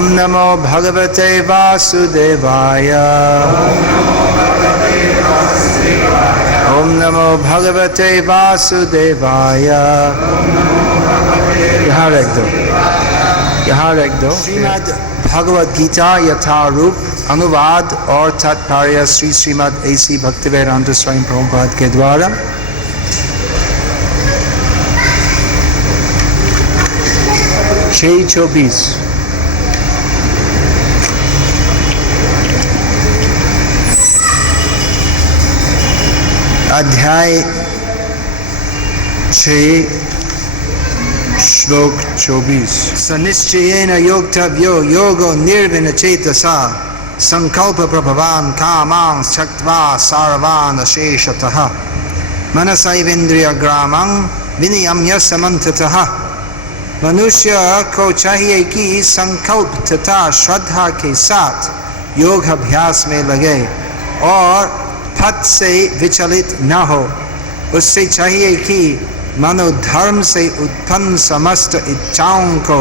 ओम नमो भगवते वासुदेवाय। ओम नमो भगवते वासुदेवाय। यहाँ रख दो, यहाँ रख दो। श्रीमद् भगवद गीता यथारूप अनुवाद और तात्पर्य श्री श्रीमद् ऐसी भक्तिवेदांत स्वामी प्रभुपाद के द्वारा। छः 24 अध्याय 6 श्लोक 24। सनिश्चयेन योक्तव्यो योगो निर्विनचेतसा संकल्प प्रभवान कामां त्यक्त्वा सर्वान् शेषतः मनसैवेन्द्रिय ग्रामं विनियम्य समन्ततः। मनुष्य को चाहिए कि संकल्प तथा श्रद्धा के साथ योग अभ्यास में लगे और पथ से विचलित न हो। उससे चाहिए कि मनोधर्म से उत्पन्न समस्त इच्छाओं को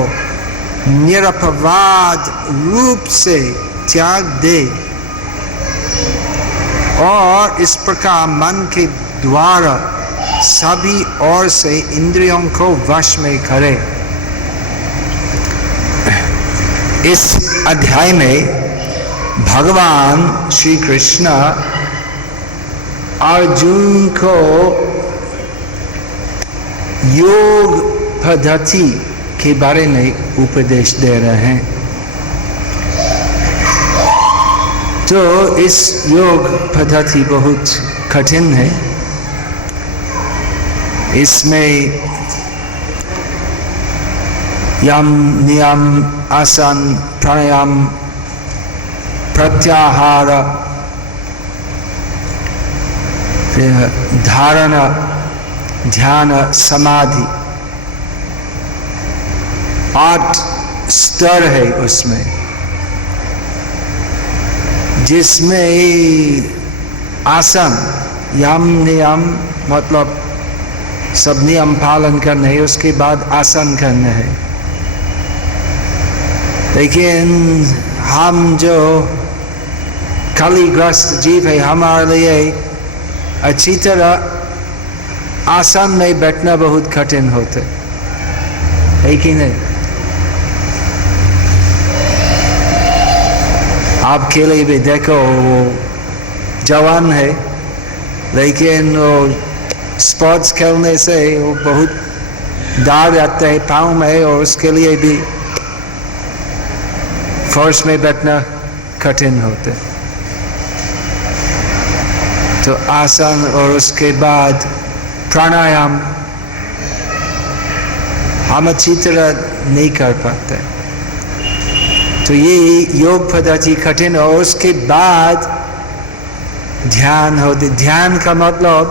निरपवाद रूप से त्याग दे और इस प्रकार मन के द्वारा सभी ओर से इंद्रियों को वश में करे। इस अध्याय में भगवान श्री कृष्ण अर्जुन को योग पद्धति के बारे में उपदेश दे रहे हैं। तो इस योग पद्धति बहुत कठिन है। इसमें यम नियम आसन प्राणायाम प्रत्याहार धारणा ध्यान समाधि 8 स्तर है उसमें, जिसमें आसन यम नियम मतलब सब नियम पालन करना है, उसके बाद आसन करना है। लेकिन हम जो कलिग्रस्त जीव है हमारे लिए अच्छी तरह आसन में बैठना बहुत कठिन होता है कि नहीं? आपके लिए भी देखो, वो जवान है लेकिन वो स्पोर्ट्स खेलने से वो बहुत दाग आता है पाँव में और उसके लिए भी फर्श में बैठना कठिन होता है। तो आसन और उसके बाद प्राणायाम हम अच्छी तरह नहीं कर पाते। तो ये योग पद्धति कठिन। और उसके बाद ध्यान होते। ध्यान का मतलब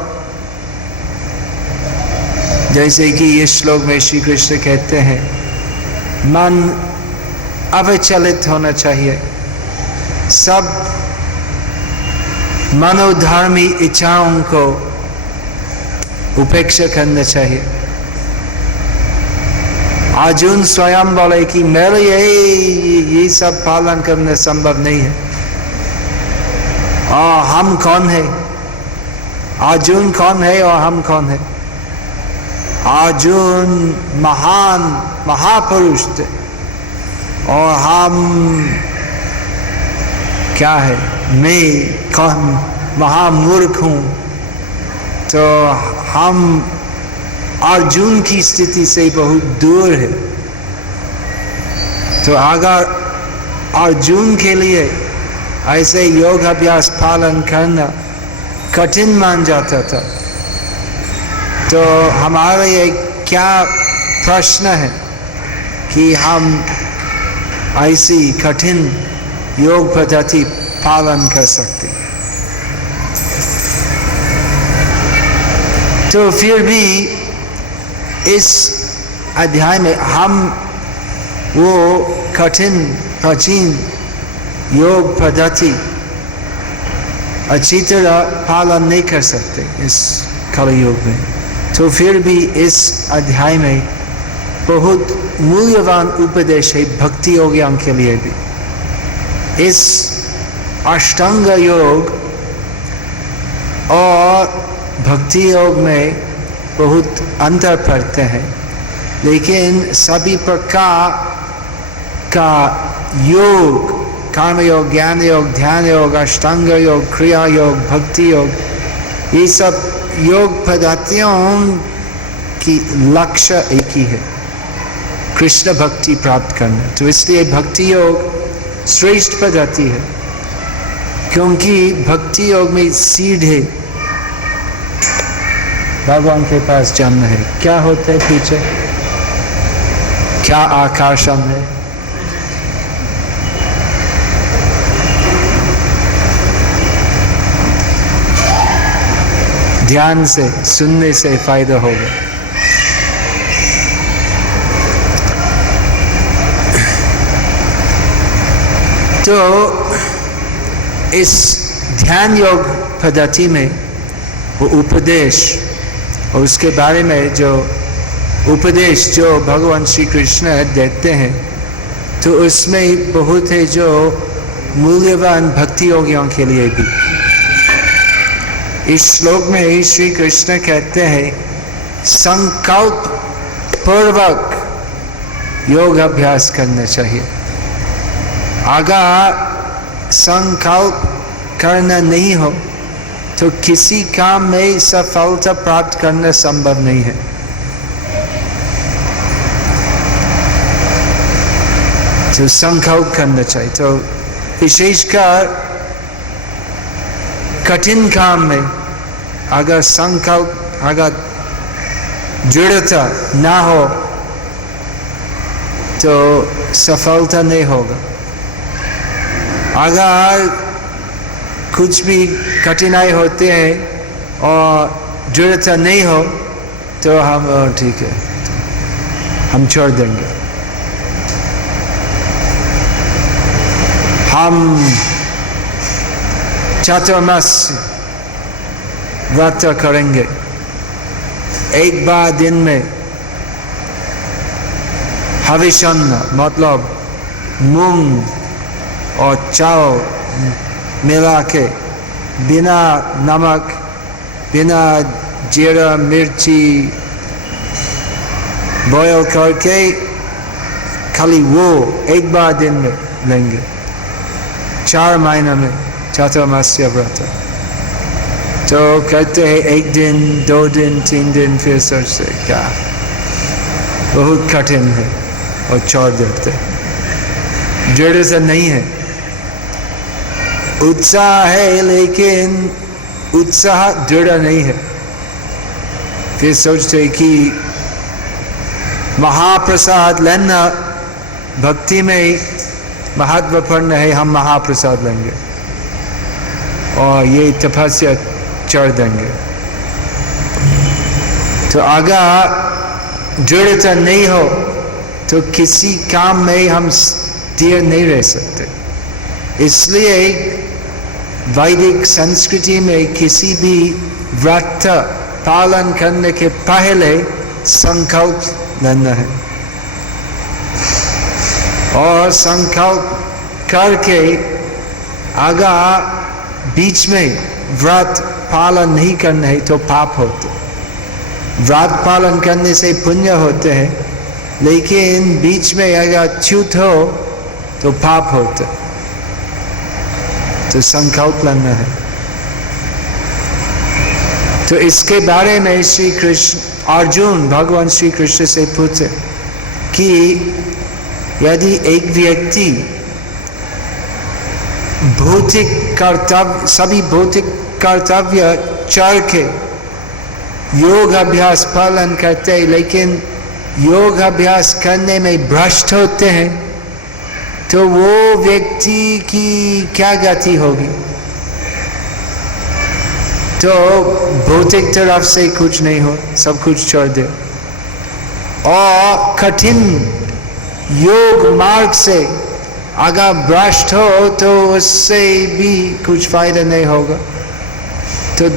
जैसे कि इस श्लोक में श्री कृष्ण कहते हैं मन अविचलित होना चाहिए, सब मनोधर्मी इच्छाओं को उपेक्षा करना चाहिए। अर्जुन स्वयं बोले कि मेरे ये सब पालन करना संभव नहीं है। और हम कौन है? अर्जुन कौन है और हम कौन है? अर्जुन महान महापुरुष थे और हम क्या है? मैं कौन महामूर्ख हूँ। तो हम अर्जुन की स्थिति से बहुत दूर है। तो अगर अर्जुन के लिए ऐसे योग अभ्यास पालन करना कठिन मान जाता था, तो हमारे ये क्या प्रश्न है कि हम ऐसी कठिन योग पद्धति पालन कर सकते। तो फिर भी इस अध्याय में हम वो कठिन प्राचीन योग पद्धति अच्छी तरह पालन नहीं कर सकते इस कलयुग में। तो फिर भी इस अध्याय में बहुत मूल्यवान उपदेश है भक्ति योगियों के लिए भी। इस अष्टांग योग और भक्ति योग में बहुत अंतर पड़ते हैं, लेकिन सभी प्रकार का योग, कर्म योग, ज्ञान योग, ध्यान योग, अष्टांग योग, क्रिया योग, भक्ति योग, ये सब योग पद्धतियों की लक्ष्य एक ही है, कृष्ण भक्ति प्राप्त करना। तो इसलिए भक्ति योग श्रेष्ठ पद्धति है, क्योंकि भक्ति योग में सीधे भगवान के पास जाना है। क्या होता है पीछे, क्या आकर्षण है? ध्यान से सुनने से फायदा होगा। तो इस ध्यान योग पद्धति में वो उपदेश और उसके बारे में जो उपदेश जो भगवान श्री कृष्ण देते हैं, तो उसमें बहुत है जो मूल्यवान भक्ति योगियों के लिए भी। इस श्लोक में श्री कृष्ण कहते हैं संकल्प पूर्वक योग अभ्यास करना चाहिए। अगर संकल्प करना नहीं हो तो किसी काम में सफलता प्राप्त करना संभव नहीं है। तो संकल्प करना चाहिए। तो विशेषकर कठिन काम में अगर संकल्प, अगर दृढ़ता ना हो तो सफलता नहीं होगा। अगर कुछ भी कठिनाई होते हैं और दृढ़ता नहीं हो तो हम ठीक है, हम छोड़ देंगे, हम चातुर्मास व्रत करेंगे, एक बार दिन में हविषन्न मतलब मूंग और चावल मिला के बिना नमक, बिना जीरा मिर्ची बॉयल करके खाली वो एक बार दिन में लेंगे, 4 महीने में चातुर्मास्य व्रत। तो कहते हैं 1 दिन, 2 दिन, 3 दिन, फिर सोचते क्या बहुत कठिन है और छोड़ देते। दृढ़ से नहीं है, उत्साह है लेकिन उत्साह दृढ़ नहीं है। फिर सोचते कि महाप्रसाद लेना भक्ति में महत्वपूर्ण है, हम महाप्रसाद लेंगे और ये तपस्या छोड़ देंगे। तो अगर दृढ़ता नहीं हो तो किसी काम में हम स्थिर नहीं रह सकते। इसलिए वैदिक संस्कृति में किसी भी व्रत पालन करने के पहले संकल्प लेना है और संकल्प करके अगर बीच में व्रत पालन नहीं करना है तो पाप होते। व्रत पालन करने से पुण्य होते हैं, लेकिन बीच में अगर च्युत हो तो पाप होते। तो संकल्प लेना है। तो इसके बारे में श्री कृष्ण, अर्जुन भगवान श्री कृष्ण से पूछे कि यदि एक व्यक्ति भौतिक कर्तव्य, सभी भौतिक कर्तव्य छोड़ के योग अभ्यास पालन करते हैं, लेकिन योग अभ्यास करने में भ्रष्ट होते हैं, तो वो व्यक्ति की क्या गति होगी? तो भौतिक तरफ से कुछ नहीं हो, सब कुछ छोड़ दे और कठिन योग मार्ग से अगर भ्रष्ट हो तो उससे भी कुछ फायदा नहीं होगा। तो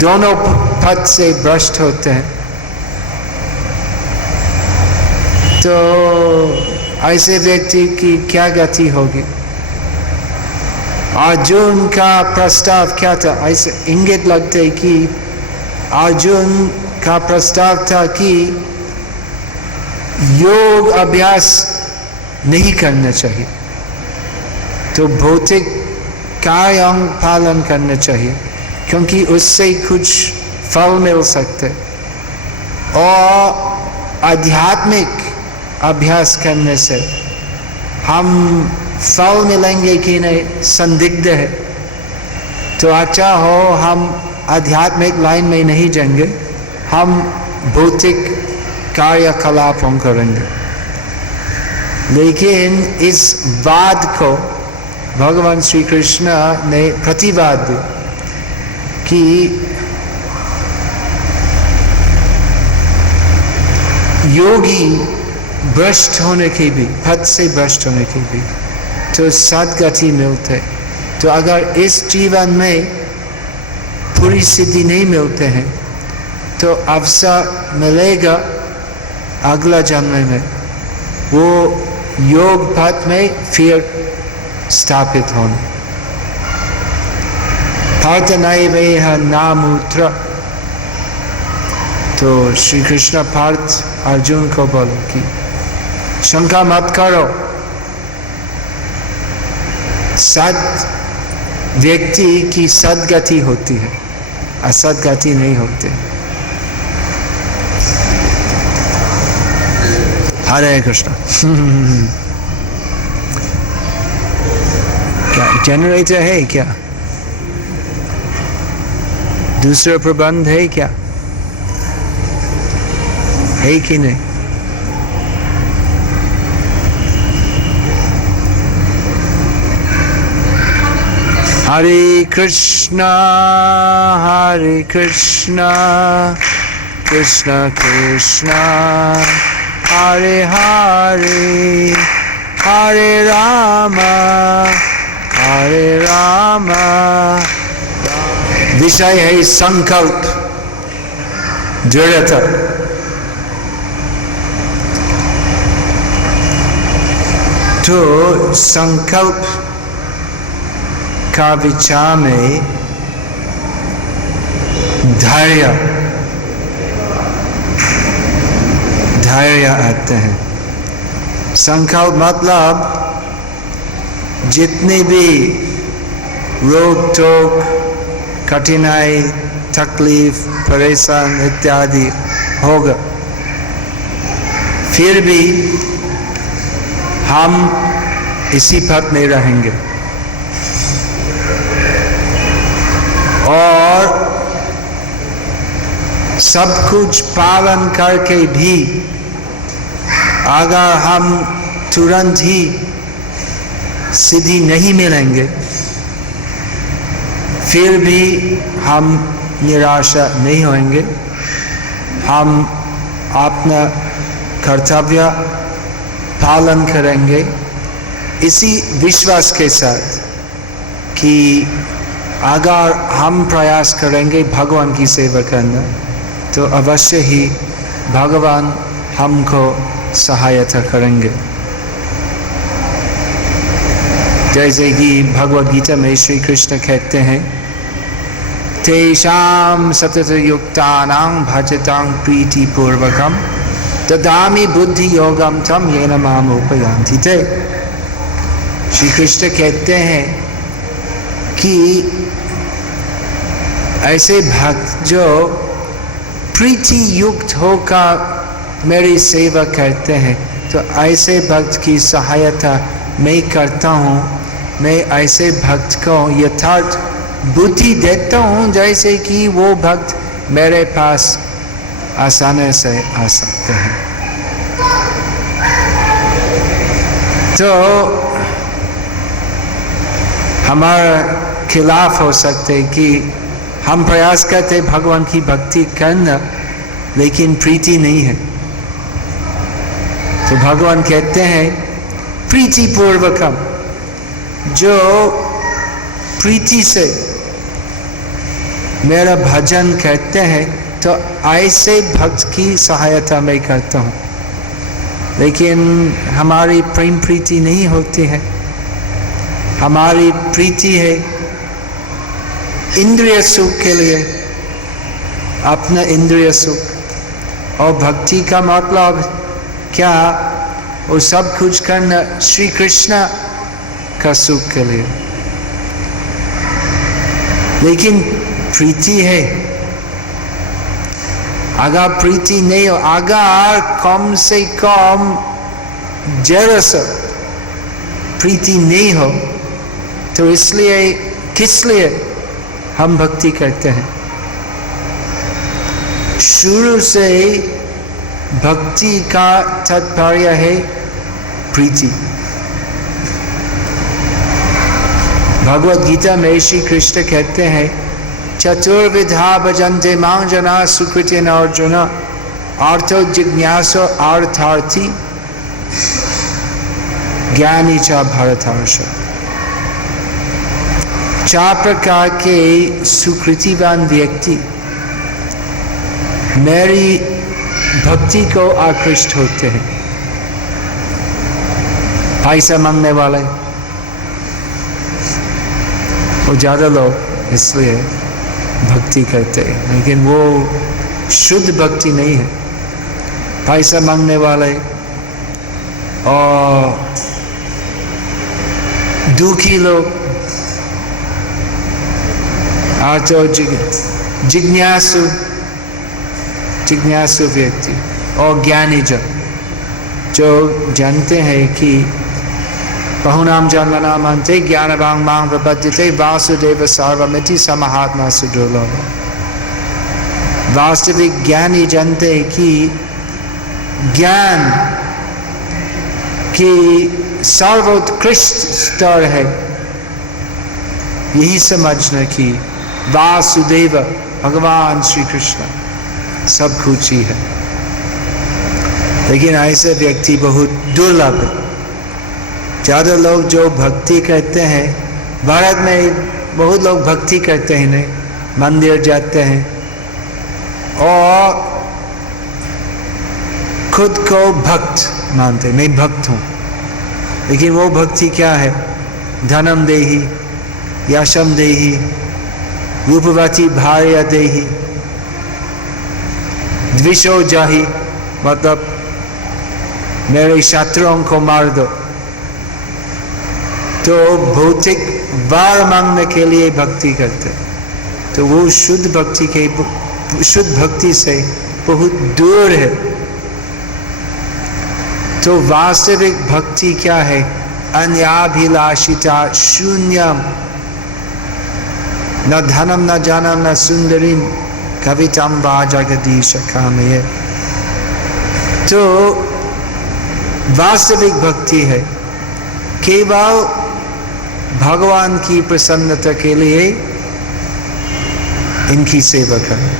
दोनों पथ से भ्रष्ट होते हैं। तो ऐसे व्यक्ति की क्या गति होगी? अर्जुन का प्रस्ताव क्या था? ऐसे इंगित लगते कि अर्जुन का प्रस्ताव था कि योग अभ्यास नहीं करना चाहिए, तो भौतिक कार्य पालन करना चाहिए, क्योंकि उससे कुछ फल मिल सकते, और आध्यात्मिक अभ्यास करने से हम फल मिलेंगे कि नहीं संदिग्ध है। तो अच्छा हो हम आध्यात्मिक लाइन में नहीं जाएंगे, हम भौतिक कार्यकलापों करेंगे। लेकिन इस वाद को भगवान श्री कृष्ण ने प्रतिवाद दिया कि योगी भ्रष्ट होने के भी, पद से भ्रष्ट होने के भी तो सद्गति मिलते। तो अगर इस जीवन में पूरी सिद्धि नहीं मिलते हैं तो अवसर मिलेगा अगला जन्म में वो योग पथ में फिर स्थापित होना। पार्थनैवेह नामूत्र। तो श्री कृष्ण पार्थ अर्जुन को बोलो कि शंका मत करो, सद व्यक्ति की सदगति होती है, असदगति नहीं होती। हरे कृष्ण। क्या जनरेटर है क्या? दूसरा प्रबंध है क्या? है कि नहीं? हरे कृष्णा कृष्ण कृष्ण हरे हरे, हरे राम विषय है संकल्प, दृढ़ता। तो संकल्प का विचार में धैर्य आते हैं। संकल्प मतलब जितने भी रोक टोक, कठिनाई, तकलीफ, परेशान इत्यादि होगा, फिर भी हम इसी पथ में रहेंगे और सब कुछ पालन करके भी अगर हम तुरंत ही सिद्धि नहीं मिलेंगे, फिर भी हम निराशा नहीं होंगे। हम अपना कर्तव्य पालन करेंगे इसी विश्वास के साथ कि अगर हम प्रयास करेंगे भगवान की सेवा करना तो अवश्य ही भगवान हमको सहायता करेंगे। जैसे कि भगवद गीता में श्री कृष्ण कहते हैं, तेषां सतत युक्तानां भजतां प्रीति पूर्वकम ददामि बुद्धि योगम तम येन माम उपयान्ति ते। श्री कृष्ण कहते हैं कि ऐसे भक्त जो प्रीति युक्त होकर मेरी सेवा करते हैं, तो ऐसे भक्त की सहायता मैं करता हूँ। मैं ऐसे भक्त को यथार्थ बुद्धि देता हूँ जैसे कि वो भक्त मेरे पास आसानी से आ सकते हैं। तो हमारा खिलाफ हो सकते कि हम प्रयास करते भगवान की भक्ति करना, लेकिन प्रीति नहीं है। तो भगवान कहते हैं प्रीति पूर्वकम, जो प्रीति से मेरा भजन करते हैं तो ऐसे भक्त की सहायता मैं करता हूँ। लेकिन हमारी प्रेम प्रीति नहीं होती है। हमारी प्रीति है इंद्रिय सुख के लिए, अपना इंद्रिय सुख। और भक्ति का मतलब क्या? वो सब कुछ करना श्री कृष्ण का सुख के लिए। लेकिन प्रीति है, अगर प्रीति नहीं हो, अगर कम से कम जरा सा प्रीति नहीं हो, तो इसलिए किस लिए हम भक्ति करते हैं? शुरू से भक्ति का तात्पर्य है प्रीति। भगवद गीता में श्री कृष्ण कहते हैं, चतुर्विधा भजन्ते मां जना सुकृतेन अर्जुन, अर्थो जिज्ञासो अर्थार्थी ज्ञानी च भरतर्ष। 4 प्रकार के सुकृतिवान व्यक्ति मेरी भक्ति को आकृष्ट होते हैं। पैसा मांगने वाले, वो ज्यादा लोग इसलिए भक्ति करते हैं, लेकिन वो शुद्ध भक्ति नहीं है। पैसा मांगने वाले और दुखी लोग, तो जिज्ञासु व्यक्ति और ज्ञानी जन जो जानते हैं कि बहुनाम जन्मनाम अन्ते ज्ञानवान् मां प्रपद्यते वासुदेव सर्वमिति स महात्मा सुदुर्लभ। वास्तविक ज्ञानी जानते हैं कि ज्ञान की सर्वोत्कृष्ट स्तर है यही समझना कि वासुदेव भगवान श्री कृष्ण सब कुछ ही है। लेकिन ऐसे व्यक्ति बहुत दुर्लभ है। ज़्यादा लोग जो भक्ति करते हैं, भारत में बहुत लोग भक्ति करते हैं, नहीं मंदिर जाते हैं और खुद को भक्त मानते, मैं भक्त हूँ। लेकिन वो भक्ति क्या है? धनम देहि, यशम देहि, रूपवती भार्या देहि, द्विषो जाहि, मतलब मेरे शत्रुओं को मार दो। तो भौतिक वार मांगने के लिए भक्ति करते, तो वो शुद्ध भक्ति से बहुत दूर है। तो वास्तविक भक्ति क्या है? अन्याभिलाषिता शून्यम, न धनम न जानम न सुंदरीम कवितम वा जगदीश कामये। तो वास्तविक भक्ति है केवल भगवान की प्रसन्नता के लिए इनकी सेवा करें।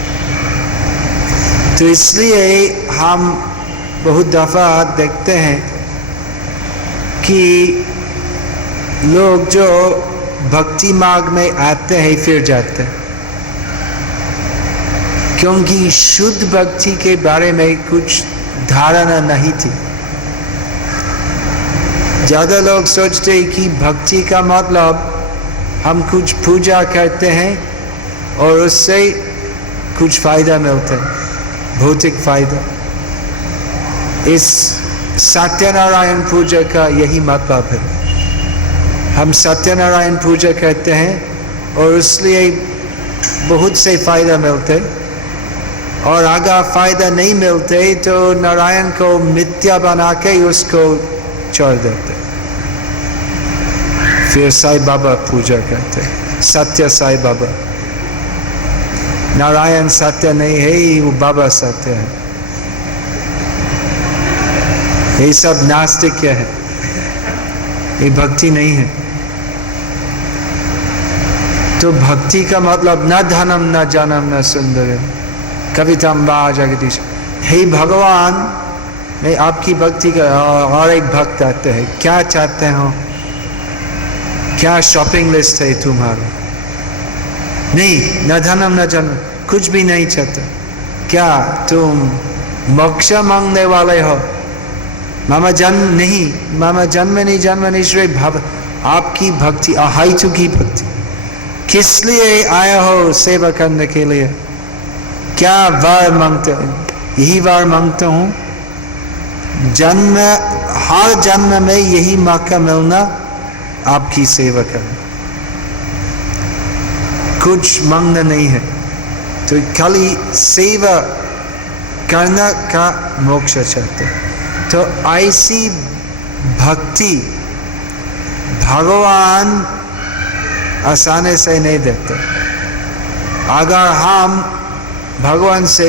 तो इसलिए हम बहुत दफा देखते हैं कि लोग जो भक्ति मार्ग में आते हैं फिर जाते हैं, क्योंकि शुद्ध भक्ति के बारे में कुछ धारणा नहीं थी। ज़्यादा लोग सोचते हैं कि भक्ति का मतलब हम कुछ पूजा करते हैं और उससे कुछ फायदा मिलता है, भौतिक फायदा। इस सत्यनारायण पूजा का यही मतलब है। हम सत्यनारायण पूजा करते हैं और इसलिए बहुत से फायदा मिलते, और अगर फायदा नहीं मिलते तो नारायण को मिथ्या बना के उसको छोड़ देते, फिर साईं बाबा पूजा करते, सत्य साईं बाबा। नारायण सत्य नहीं है, वो बाबा सत्य है। ये सब नास्तिक है, ये भक्ति नहीं है। तो भक्ति का मतलब न धनम न जनम न सुंदरम कवितम वा जगदीश। हे भगवान, मैं आपकी भक्ति का। और एक भक्त आते हैं, क्या चाहते हो? क्या शॉपिंग लिस्ट है तुम्हारा? नहीं, न धनम न जनम, कुछ भी नहीं चाहते। क्या तुम मोक्ष मांगने वाले हो? मम जन्मनि जन्मनि श्री भव, आपकी भक्ति अहेतु की भक्ति, किस लिए आया हो सेवा करने के लिए, क्या वर मांगते हो? यही वर मांगता हूँ, हर जन्म में यही मौका मिलना आपकी सेवा करना, कुछ मांगना नहीं है। तो खाली सेवा करना का मोक्ष चाहते। तो ऐसी भक्ति भगवान आसानी से नहीं देते। अगर हम भगवान से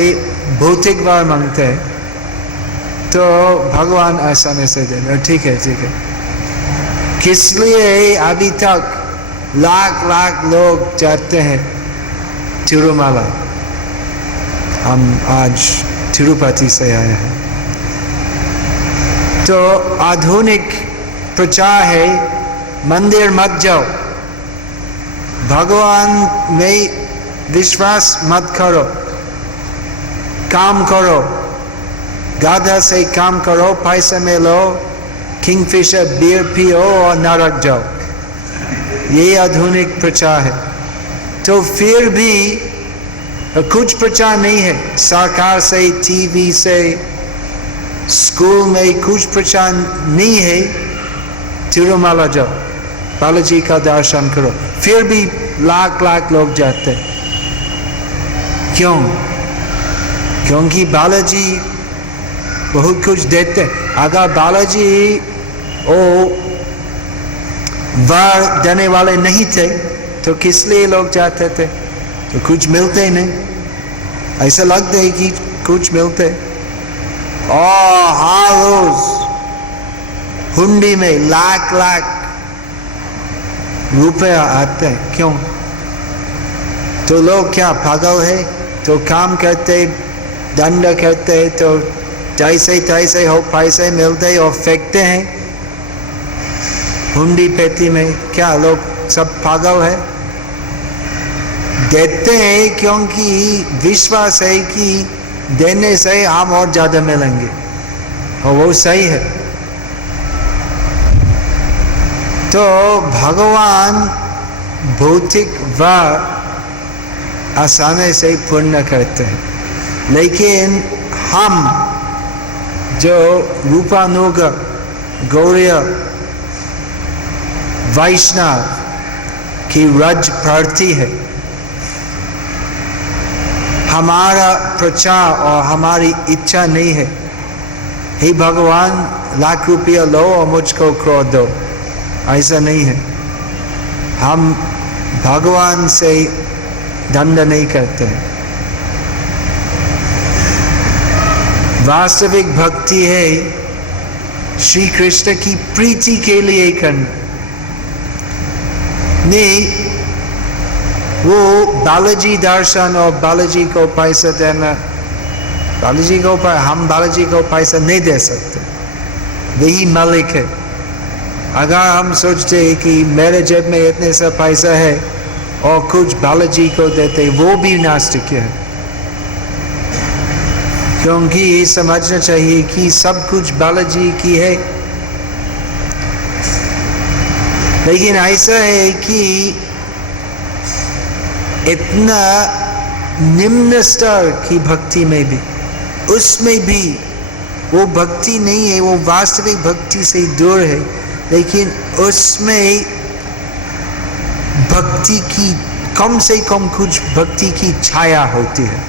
भौतिक वर मांगते हैं तो भगवान आसानी से देते। ठीक है किस लिए अभी तक लाख लोग जाते हैं तिरुमला? हम आज तिरुपति से आए हैं। तो आधुनिक प्रचार है मंदिर मत जाओ, भगवान में विश्वास मत करो, काम करो, गाधा से काम करो, पैसा में लो, किंगफिशर बियर पियो और नरक जाओ। ये आधुनिक प्रचार है। तो फिर भी कुछ प्रचार नहीं है, सरकार से, टीवी से, स्कूल में कुछ प्रचार नहीं है, तिरुमला जाओ, बालाजी का दर्शन करो। फिर भी लाख लोग जाते। क्यों? क्योंकि बालाजी बहुत कुछ देते। अगर बालाजी वो वर देने वाले नहीं थे तो किस लिए लोग जाते थे? तो कुछ मिलते ही नहीं। ऐसा लगता है कि कुछ मिलते और हर रोज हुंडी में लाख रुपया आते हैं। क्यों? तो लोग क्या पागल है? तो काम करते, दंड करते, तो जैसे हो पैसे मिलते और फेंकते हैं हुंडी पेटी में। क्या लोग सब पागल है? देते हैं क्योंकि विश्वास है कि देने से हम और ज्यादा मिलेंगे, और वो सही है। तो भगवान भौतिक व आसानी से पूर्ण करते हैं, लेकिन हम जो रूपानुग गौड़ीय वैष्णव की रज प्रवृत्ति है, हमारा प्रचार और हमारी इच्छा नहीं है हे भगवान लाख रुपया लो और मुझको क्रोध दो, ऐसा नहीं है। हम भगवान से दंड नहीं करते हैं। वास्तविक भक्ति है श्री कृष्ण की प्रीति के लिए करना, नहीं वो बालाजी दर्शन और बालाजी को पैसा देना। बालाजी को हम बालाजी को पैसा नहीं दे सकते, वही मालिक है। अगर हम सोचते हैं कि मेरे जेब में इतने सा पैसा है और कुछ बालाजी को देते, वो भी नास्तिक है। क्योंकि समझना चाहिए कि सब कुछ बालाजी की है। लेकिन ऐसा है कि इतना निम्न स्तर की भक्ति में भी, उसमें भी वो भक्ति नहीं है, वो वास्तविक भक्ति से दूर है, लेकिन उसमें भक्ति की कम से कम कुछ भक्ति की छाया होती है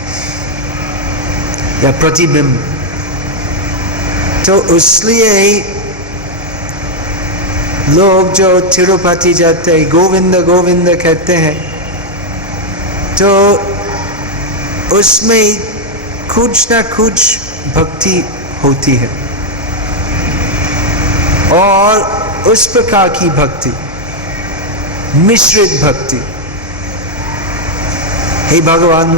या प्रतिबिंब। तो इसलिए लोग जो तिरुपति जाते हैं गोविंद गोविंद कहते हैं, तो उसमें कुछ ना कुछ भक्ति होती है। और उस प्रकार की भक्ति मिश्रित भक्ति, हे भगवान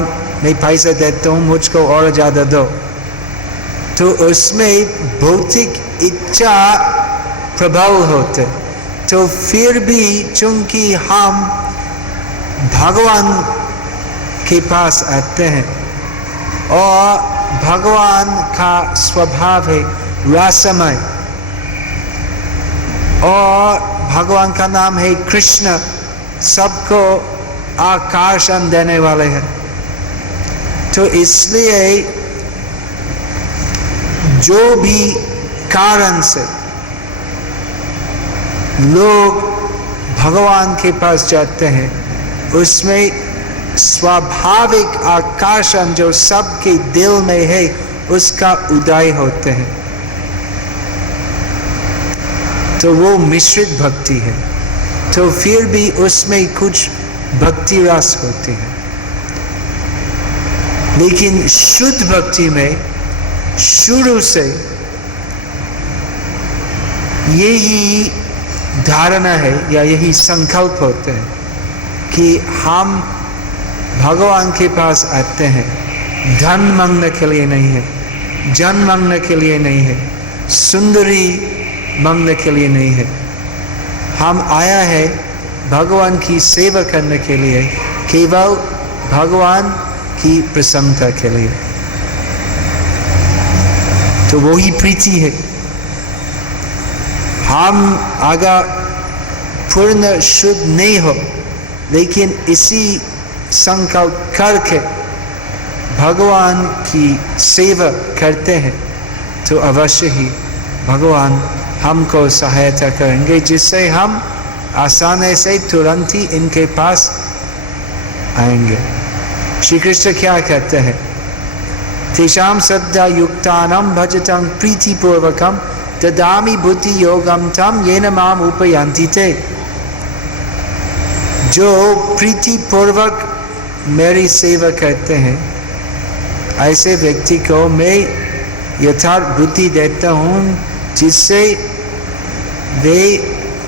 मैं पैसा देता हूँ मुझको और ज्यादा दो, तो उसमें भौतिक इच्छा प्रभाव होते। तो फिर भी चूंकि हम भगवान के पास आते हैं और भगवान का स्वभाव है रसमय, और भगवान का नाम है कृष्ण, सबको आकर्षण देने वाले हैं। तो इसलिए जो भी कारण से लोग भगवान के पास जाते हैं, उसमें स्वाभाविक आकर्षण जो सबके दिल में है उसका उदय होते हैं। तो वो मिश्रित भक्ति है, तो फिर भी उसमें कुछ भक्ति रस होती है। लेकिन शुद्ध भक्ति में शुरू से यही धारणा है या यही संकल्प होते हैं कि हम भगवान के पास आते हैं धन मांगने के लिए नहीं है, जन मांगने के लिए नहीं है, सुंदरी मांगने के लिए नहीं है। हम आया है भगवान की सेवा करने के लिए, केवल भगवान की प्रसन्नता के लिए। तो वही प्रीति है। हम अगर पूर्ण शुद्ध नहीं हो, लेकिन इसी संकल्प करके भगवान की सेवा करते हैं, तो अवश्य ही भगवान हमको सहायता करेंगे, जिससे हम आसानी से तुरंत ही इनके पास आएंगे। श्री कृष्ण क्या कहते हैं? तेषां श्रद्धा युक्तानां भजतं प्रीतिपूर्वकं ददामि बुद्धि योगम तम येन माम उपयान्ति ते। जो प्रीति पूर्वक मेरी सेवा करते हैं, ऐसे व्यक्ति को मैं यथार्थ बुद्धि देता हूँ, जिससे वे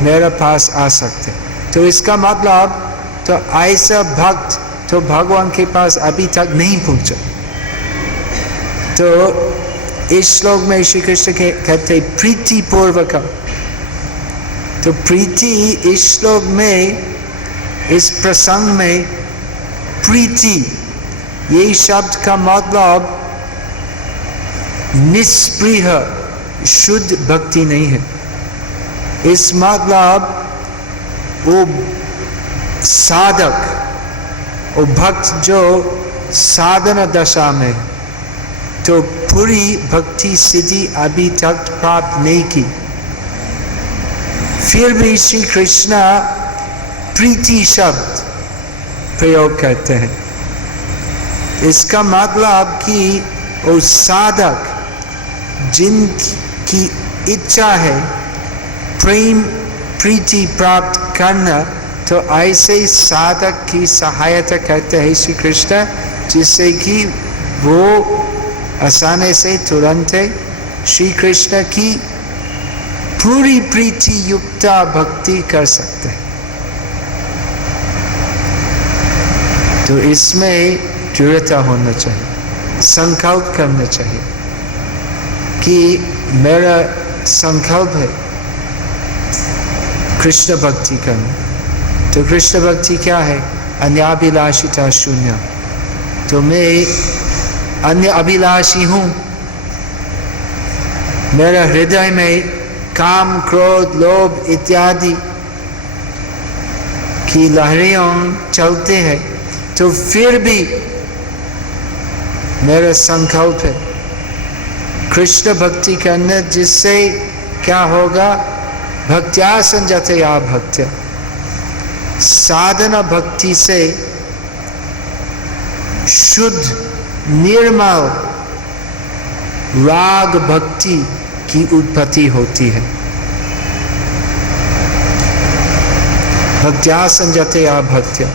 मेरे पास आ सकते। तो इसका मतलब तो ऐसा भक्त तो भगवान के पास अभी तक नहीं पहुँचा। तो इस श्लोक में श्री कृष्ण कहते प्रीति पूर्वक। तो प्रीति इस श्लोक में, इस प्रसंग में प्रीति, ये शब्द का मतलब निष्प्रिय शुद्ध भक्ति नहीं है। इस मतलब वो साधक, वो भक्त जो साधना दशा में, तो पूरी भक्ति सिद्धि अभी तक प्राप्त नहीं की, फिर भी श्री कृष्ण प्रीति शब्द प्रयोग करते हैं। इसका मतलब कि वो साधक जिनकी इच्छा है प्रेम प्रीति प्राप्त करना, तो ऐसे साधक की सहायता करते हैं श्री कृष्ण, जिससे कि वो आसानी से तुरंत श्री कृष्ण की पूरी प्रीति युक्त भक्ति कर सकते हैं। तो इसमें दृढ़ता होना चाहिए, संकल्प करना चाहिए कि मेरा संकल्प है कृष्ण भक्ति करना। तो कृष्ण भक्ति क्या है? अन्याभिलाषिता शून्य। तो मैं अन्य अभिलाषी हूँ, मेरा हृदय में काम क्रोध लोभ इत्यादि की लहरें चलते हैं, तो फिर भी मेरा संकल्प है कृष्ण भक्ति करना, जिससे क्या होगा? भक्त्या संजतया भक्त्या, साधना भक्ति से शुद्ध निर्मल राग भक्ति की उत्पत्ति होती है। भक्त्या संजतया भक्त्या,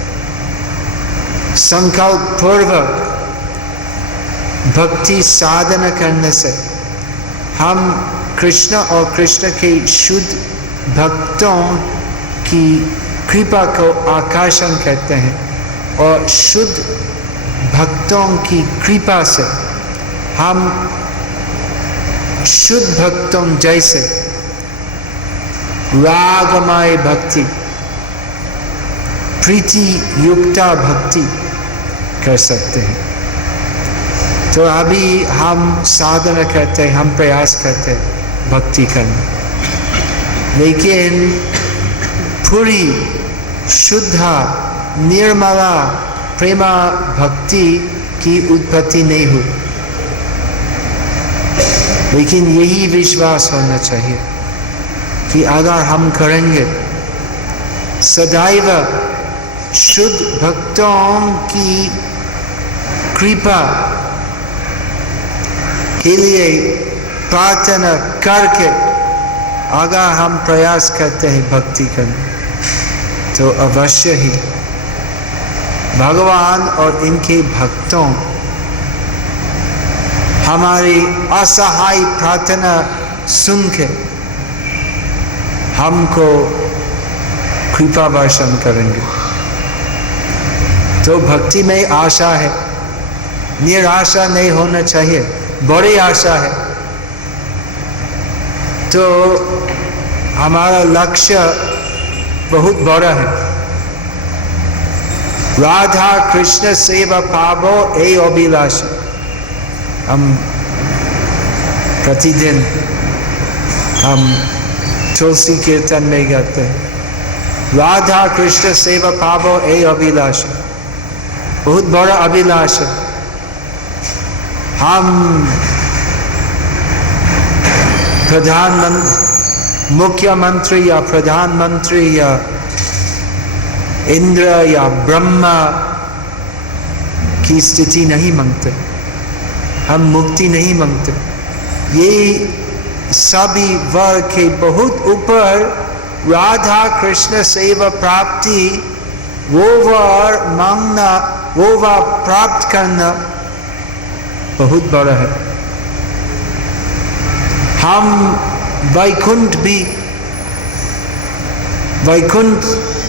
संकल्प पूर्वक भक्ति साधना करने से हम कृष्ण और कृष्ण के शुद्ध भक्तों की कृपा को आकर्षण करते हैं, और शुद्ध भक्तों की कृपा से हम शुद्ध भक्तों जैसे रागमय भक्ति प्रीति युक्ता भक्ति कर सकते हैं। तो अभी हम साधना करते हैं, हम प्रयास करते हैं भक्ति करने। लेकिन पूरी शुद्ध निर्मला प्रेमा भक्ति की उत्पत्ति नहीं हुई। लेकिन यही विश्वास होना चाहिए कि अगर हम करेंगे सदैव शुद्ध भक्तों की कृपा के लिए प्रार्थना करके अगर हम प्रयास करते हैं भक्ति करने, तो अवश्य ही भगवान और इनके भक्तों हमारी असहाय प्रार्थना सुन के हमको कृपा वर्षण करेंगे। तो भक्ति में आशा है, निराशा नहीं होना चाहिए, बड़ी आशा है। तो हमारा लक्ष्य बहुत बड़ा है। राधा कृष्ण सेवा पावो ए अभिलाषा। हम प्रतिदिन हम तुलसी कीर्तन में गाते हैं, राधा कृष्ण सेवा पावो ए अभिलाषा। बहुत बड़ा अभिलाषा। हम प्रधानमंत्री, मुख्यमंत्री या प्रधानमंत्री या इंद्र या ब्रह्मा की स्थिति नहीं मांगते, हम मुक्ति नहीं मांगते। ये सभी वर्ग के बहुत ऊपर राधा कृष्ण सेवा प्राप्ति, वो वर मांगना, वो वर प्राप्त करना बहुत बड़ा है। हम वैकुंठ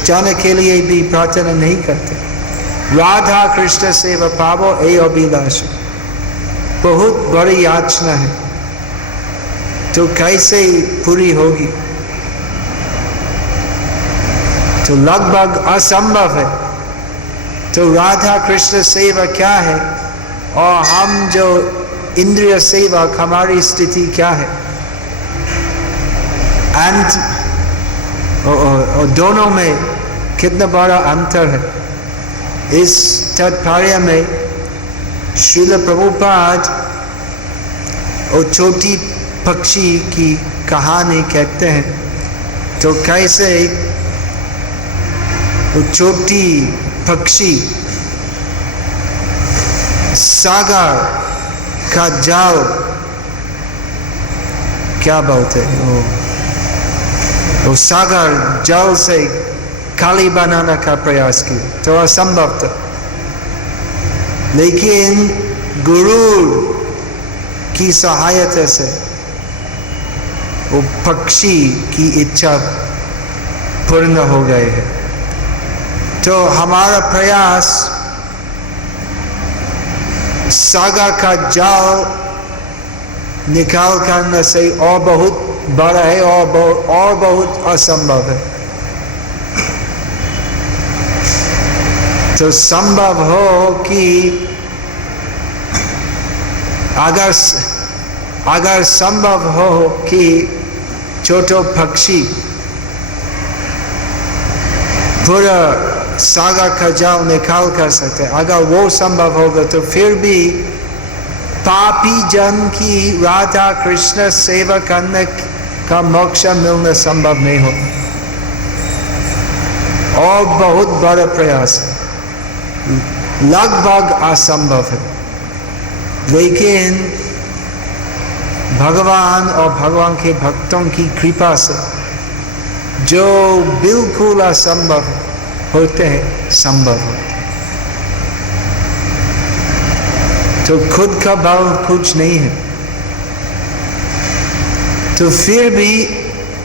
जाने के लिए भी प्रार्थना नहीं करते। राधा कृष्ण सेवा पावो ए अभिलाषा बहुत बड़ी याचना है, तो कैसे पूरी होगी? तो लगभग असंभव है। तो राधा कृष्ण सेवा क्या है और हम जो इंद्रिय सेवा, हमारी स्थिति क्या है? और दोनों में कितना बड़ा अंतर है। इस तात्पर्य में श्रील प्रभुपाद और छोटी पक्षी की कहानी कहते हैं। तो कैसे वो छोटी पक्षी सागर का जाल, क्या बोलते हैं, वो सागर जल से खाली बनाने का प्रयास किया, तो असंभव था। लेकिन गुरु की सहायता से वो पक्षी की इच्छा पूर्ण हो गए है। तो हमारा प्रयास सागर का जाल निकाल करने से और बहुत बड़ा है और बहुत असंभव है। तो संभव हो कि अगर संभव हो कि छोटा पक्षी पूरा सागर का जाल निकाल कर सकते, अगर वो संभव होगा तो फिर भी पापी जन की राधा कृष्ण सेवा करने का मोक्ष मिलना संभव नहीं हो, और बहुत बड़ा प्रयास है, लगभग असंभव है। लेकिन भगवान और भगवान के भक्तों की कृपा से जो बिल्कुल असंभव होते हैं संभव होते। तो खुद का बल कुछ नहीं है, तो फिर भी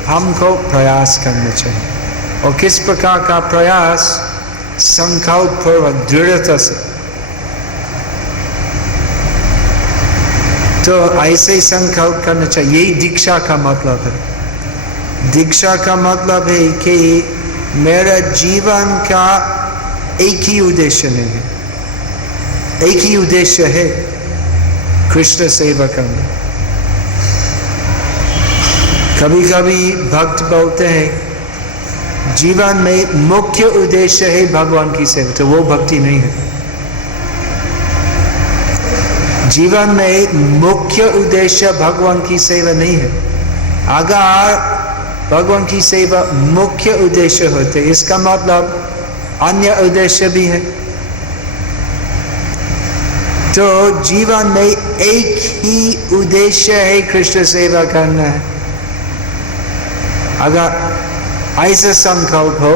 हमको प्रयास करना चाहिए। और किस प्रकार का प्रयास? संकल्प पूर्वक, दृढ़ता से। तो ऐसे संकल्प करना चाहिए। यही दीक्षा का मतलब है। दीक्षा का मतलब है कि मेरा जीवन का एक ही उद्देश्य नहीं है, एक ही उद्देश्य है कृष्ण सेवा करना। कभी कभी भक्त बोलते हैं जीवन में मुख्य उद्देश्य है भगवान की सेवा, तो वो भक्ति नहीं है। जीवन में मुख्य उद्देश्य भगवान की सेवा नहीं है। अगर भगवान की सेवा मुख्य उद्देश्य होते, इसका मतलब अन्य उद्देश्य भी है। तो जीवन में एक ही उद्देश्य है, कृष्ण सेवा करना है। अगर ऐसा संकल्प हो,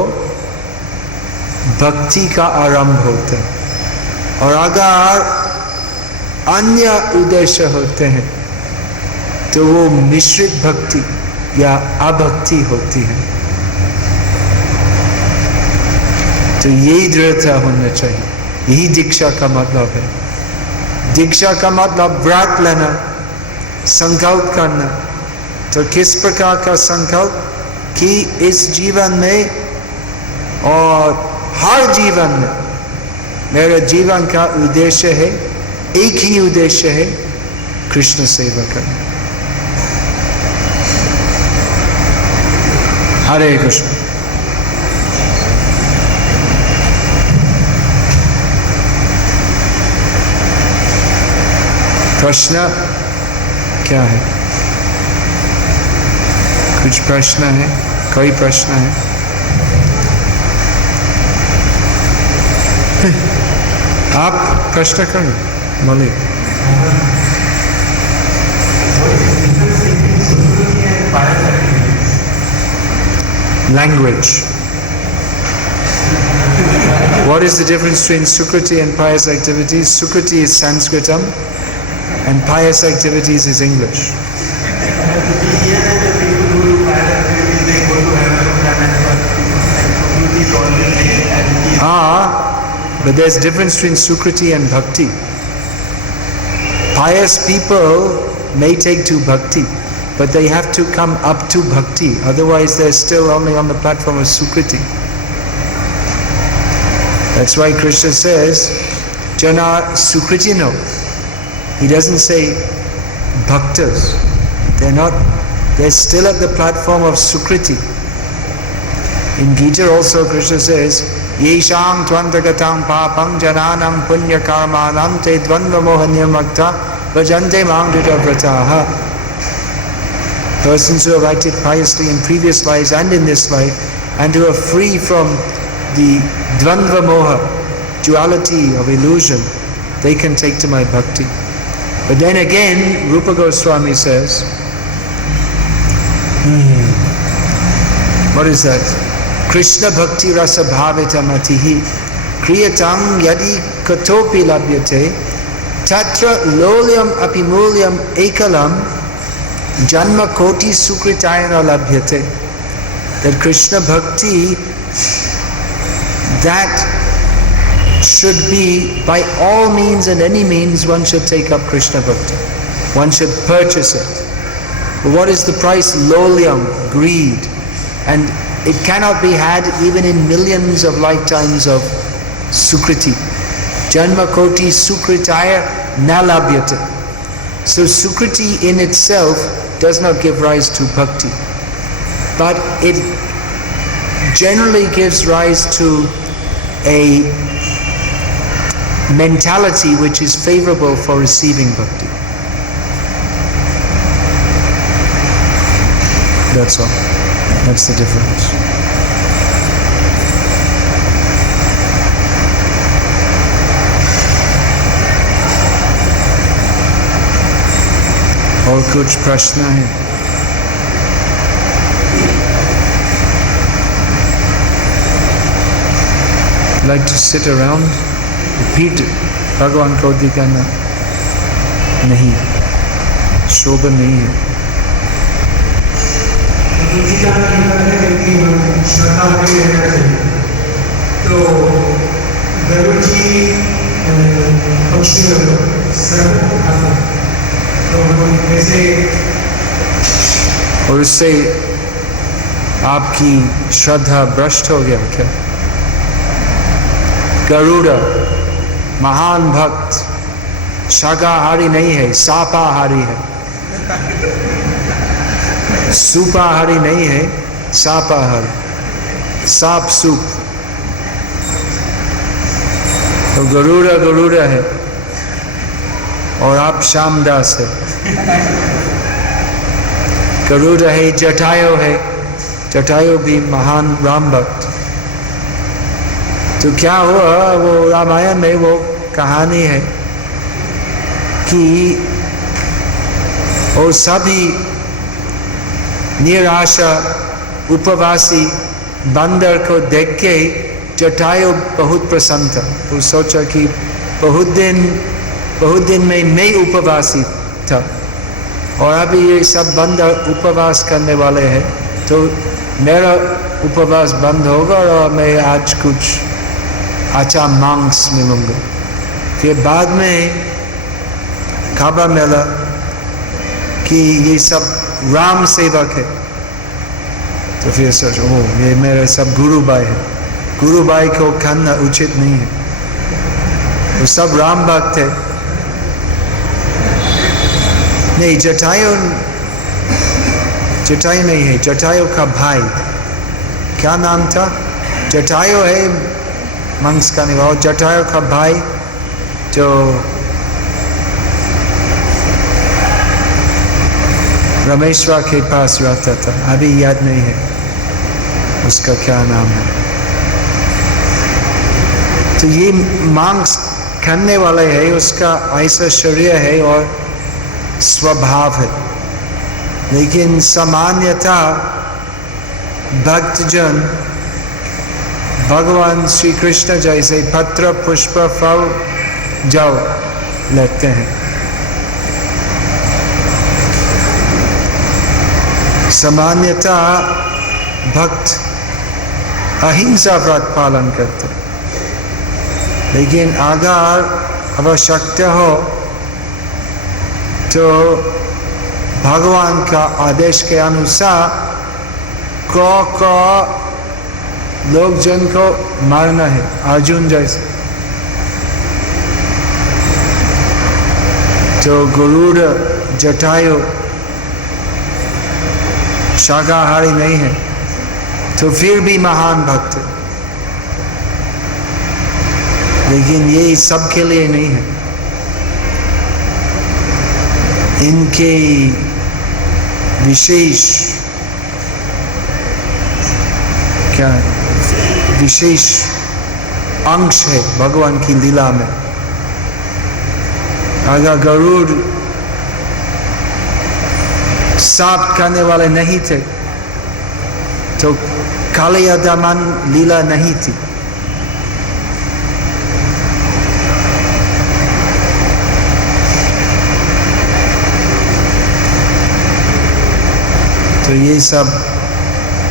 भक्ति का आरंभ होता है। और अगर अन्य उद्देश्य होते हैं तो वो मिश्रित भक्ति या अभक्ति होती है। तो यही दृढ़ता होना चाहिए, यही दीक्षा का मतलब है। दीक्षा का मतलब व्रत लेना, संकल्प करना। तो किस प्रकार का संकल्प कि इस जीवन में और हर जीवन में मेरा जीवन का उद्देश्य है, एक ही उद्देश्य है, कृष्ण सेवा करना। हरे कृष्ण। प्रश्न क्या है? कुछ प्रश्न है? कोई प्रश्न है? आप प्रश्न करें, बोलिए। Language. What is the difference between Sukriti and pious activities? Sukriti is Sanskritam and pious activities is English. But there's difference between Sukriti and Bhakti. Pious people may take to Bhakti, but they have to come up to Bhakti. Otherwise they're still only on the platform of Sukriti. That's why Krishna says, Jana Sukritino. He doesn't say Bhaktas. They're still at the platform of Sukriti. In Gita also Krishna says, Yesham tvantagatam papam jananam punya karmanam te dvandva mohanyamakta vajante mangditavrataha. Persons who have acted piously in previous lives and in this life, and who are free from the dvandva moha, duality of illusion, they can take to my bhakti. But then again, Rupa Goswami says, what is that? Krishna bhakti rasa bhavita matihi kriyatam yadi katopi labhyate tatra lolyam apimulyam ekalam janma koti sukritayana labhyate. That Krishna bhakti, that should be by all means and any means one should take up Krishna bhakti. One should purchase it. But what is the price? Lolyam, greed. And it cannot be had even in millions of lifetimes of Sukriti. Janma koti sukritaya nalabhyate. So Sukriti in itself does not give rise to bhakti. But it generally gives rise to a mentality which is favorable for receiving bhakti. That's all. That's the difference. और कुछ प्रश्न है? Like to sit around, repeat भगवान को दिखाना नहीं, शोभा नहीं है। श्रद्धा बनी रहना चाहिए। तो गरुड़ जी पक्षी तो कैसे, और उससे आपकी श्रद्धा भ्रष्ट हो गया क्या? गरुड़ महान भक्त शाकाहारी नहीं है, शाकाहारी है। सूपाहारी नहीं है, सापाहारी, साप सूप। तो गरुड़ है और आप श्यामदास है। गरुड़ है, जटायु है, जटायु भी महान राम भक्त। तो क्या हुआ, वो रामायण में वो कहानी है कि वो सभी निराशा उपवासी बंदर को देख के जटायु बहुत प्रसन्न था। वो सोचा कि बहुत दिन में मैं उपवासी था और अभी ये सब बंदर उपवास करने वाले हैं, तो मेरा उपवास बंद होगा और मैं आज कुछ अच्छा मांस मिलूंगा। फिर बाद में खबर मिला कि ये सब राम सेवक है। तो फिर सोचो, ये मेरे सब गुरु भाई है, गुरु भाई को खाना उचित नहीं है। वो सब राम भक्त है। नहीं, जटायु नहीं है, जटायु का भाई, क्या नाम था? जटायु है मांस खाने वाला, जटायु का भाई जो रामेश्वर के पास रहता था, अभी याद नहीं है उसका क्या नाम है। तो ये मांस खाने वाला है, उसका ऐसा शरीर है और स्वभाव है। लेकिन सामान्यतः भक्तजन भगवान श्री कृष्ण जैसे पत्र पुष्प फल जल लेते हैं। सामान्यतः भक्त अहिंसा व्रत पालन करते हैं। लेकिन अगर आवश्यकता हो तो भगवान का आदेश के अनुसार को लोग जन को मारना है, अर्जुन जैसे। तो गरुड़ जटायु शाकाहारी नहीं है, तो फिर भी महान भक्त है। लेकिन ये सबके लिए नहीं है। इनके विशेष क्या विशेष अंश है भगवान की लीला में। अगर गरुड़ सांप खाने वाले नहीं थे तो कालिया दमन लीला नहीं थी। तो ये सब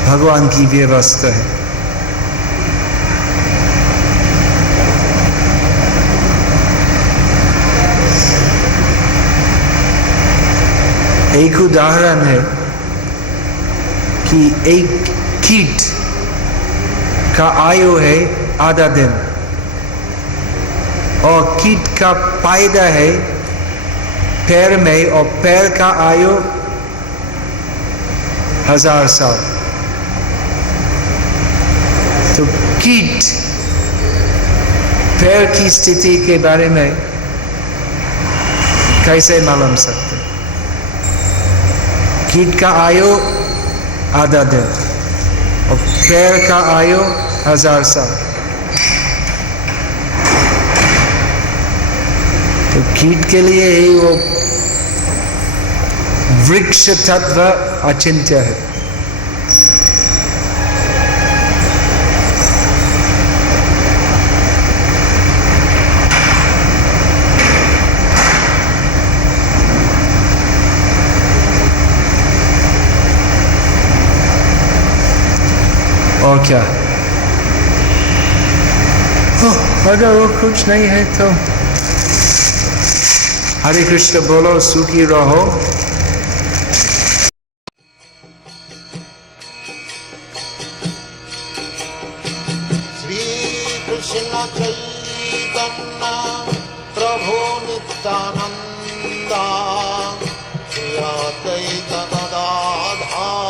भगवान की व्यवस्था है। एक उदाहरण है कि एक कीट का आयु है आधा दिन और कीट का पैदा है पैर में और पैर का आयु 1000 साल। तो कीट पैर की स्थिति के बारे में कैसे मालूम सकते? कीट का आयु आधा दिन और पैर का आयु 1000 साल। तो कीट के लिए ही वो वृक्ष तत्व अचिंत्य है। और क्या, अगर वो कुछ नहीं है तो हरे कृष्ण बोलो, सुखी रहो। कृष्ण चैतन्य प्रभु Nityanand Shri Advaita Gadadhar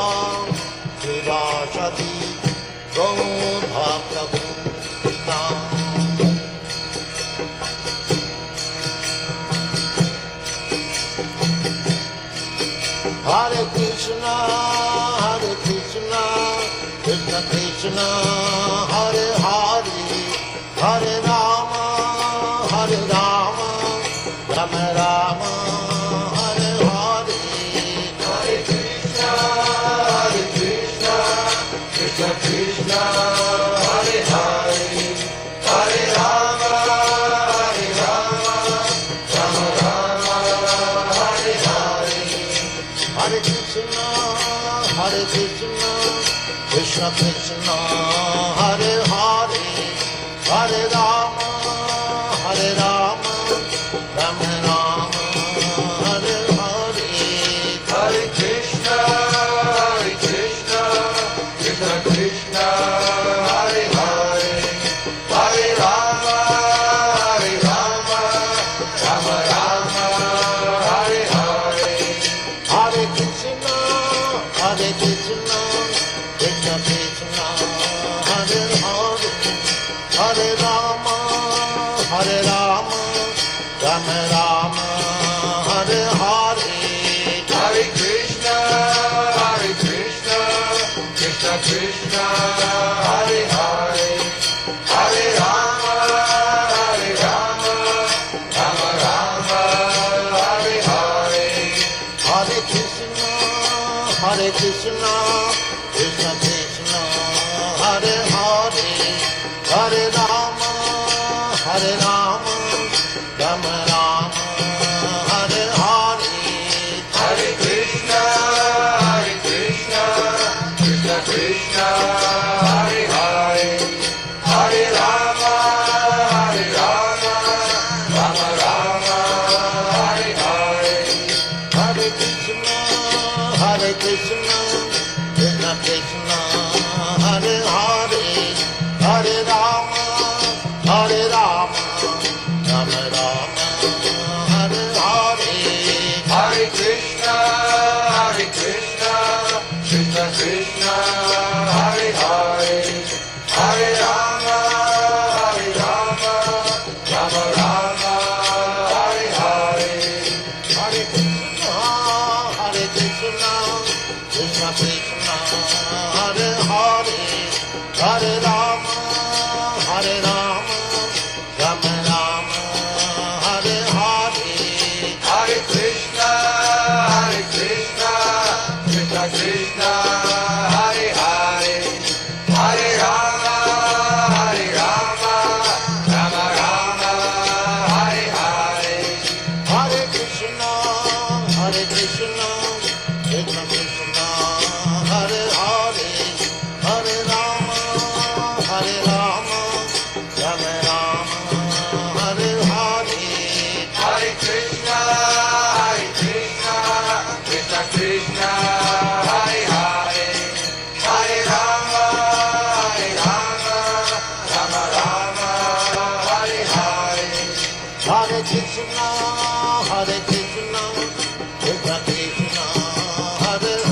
Krishna, Krishna Krishna, Hare Hare, Hare Rama, Rama Rama, Hare Hare. Hare Krishna, Krishna Krishna, Hare Hare, Hare Rama, Rama Rama, Hare Hare. Hare Krishna, Krishna Krishna, Hare Hare, Hare Rama, Rama Rama, Hare Hare. Hare Krishna, Krishna Krishna, Hare Hare, Hare Rama, Rama Rama, Hare Hare. Hare Krishna, Krishna Krishna, Hare Hare, Hare Rama, Rama Rama, Hare Hare. Hare Krishna, Krishna Krishna, Hare Hare, Hare Rama, Rama Rama, Hare Hare. Hare Krishna, Krishna Krishna, Hare Hare, Hare Rama, Rama Rama, Hare Hare. Hare Krishna, Krishna Krishna, Hare Hare, Hare Rama, Rama Rama, Hare Hare. Hare Krishna, Krishna Krishna, Hare Hare, Hare Rama, Rama Rama, Hare Hare. Hare Krishna, Krishna Krishna, Hare Hare, Hare Rama, Rama Rama, Hare Hare. Hare Krishna, Krishna Krishna, Hare Hare, Hare Rama, Rama Rama, Hare Hare. Hare Krishna, Krishna Krishna, Hare Hare, Hare Rama, Rama Rama, Hare Hare. Hare Krishna, Krishna Krishna, Hare Hare, Hare Rama, Rama Rama, Hare Hare. Hare Krishna, Krishna Krishna, Hare Hare, Hare Rama, Rama Rama, Hare Hare. Hare Krishna, Krishna Krishna, Hare Hare, Hare Rama, Rama Rama, Hare Hare. Hare Krishna, Krishna Krishna, Hare Hare,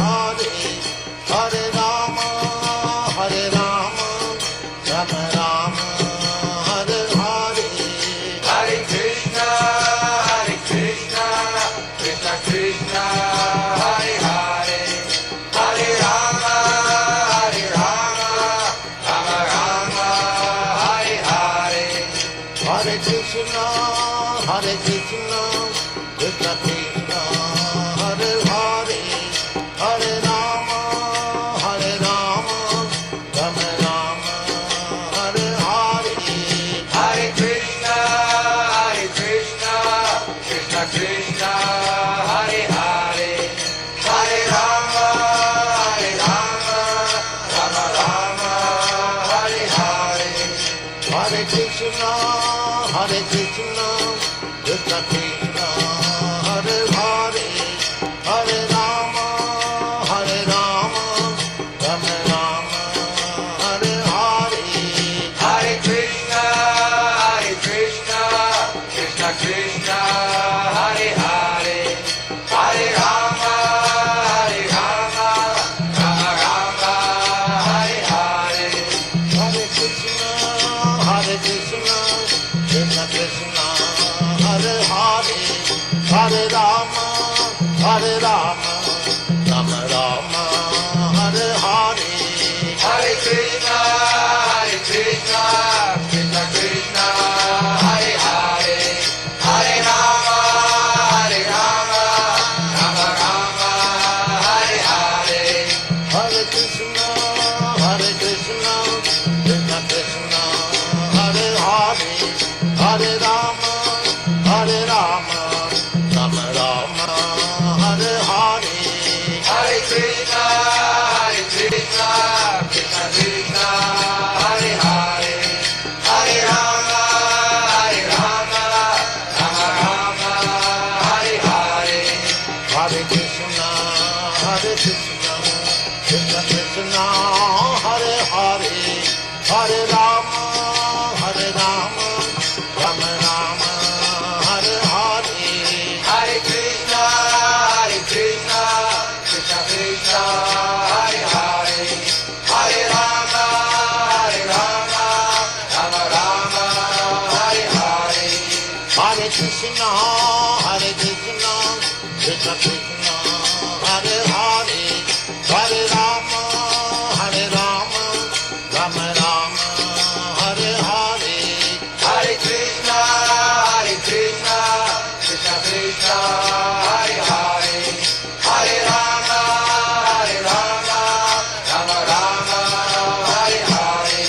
Hare Rama, Rama Rama, Hare Hare. Hare Krishna, Krishna Krishna, Hare Hare, Hare Rama, Rama Rama, Hare Hare. Hare Krishna, Krishna Krishna, Hare Hare, Hare Rama, Rama Rama, Hare Hare. Hare Krishna, Krishna Krishna, Hare Hare, Hare Rama, Rama Rama, Hare Hare. Hare Krishna, Krishna Krishna, Hare Hare, Hare Rama, Rama Rama, Hare Hare. Hare Krishna, Krishna Krishna, Hare Hare, Hare Rama, Rama Rama. Krishna, Krishna Krishna, Hare Hare, Hare Rama, Hare Rama, Rama Rama, Hare Hare, Hare Krishna, Krishna Krishna, Hare Hare, Hare Rama, Rama Rama, Hare Hare, Hare Krishna, Krishna Krishna, Hare Hare, Hare Rama, Rama Rama, Hare Hare, Hare Krishna, Krishna Krishna, Hare Hare, Hare Rama, Rama Rama, Hare Hare, Hare Krishna, Krishna Krishna, Hare Hare, Hare Rama, Rama Rama, Hare Hare, Hare Krishna, Krishna Krishna, Hare Hare, Hare Rama, Rama Rama, Hare Hare,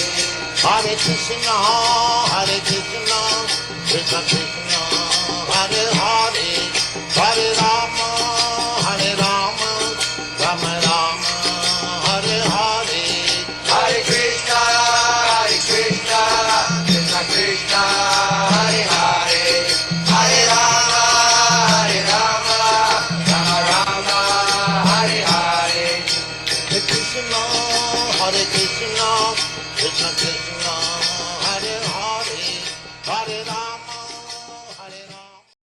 Hare Krishna, Krishna Krishna,